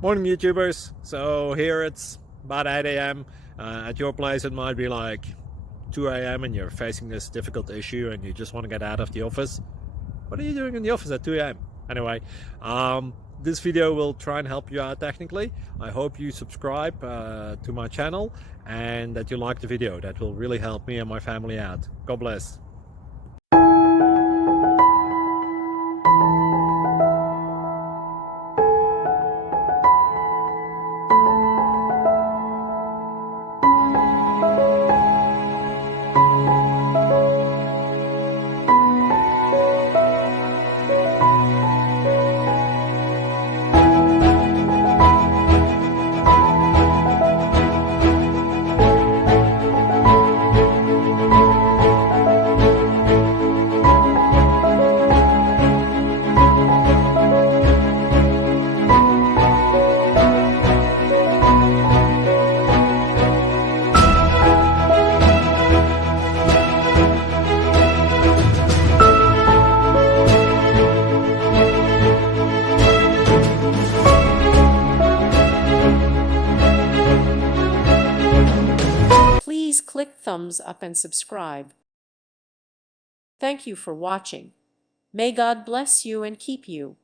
Morning, YouTubers. So here it's about 8 a.m. At your place, it might be like 2 a.m. and you're facing this difficult issue and you just want to get out of the office. What are you doing in the office at 2 a.m.? Anyway, this video will try and help you out technically. I hope you subscribe to my channel and that you like the video. That will really help me and my family out. God bless. Please click thumbs up and subscribe. Thank you for watching. May God bless you and keep you.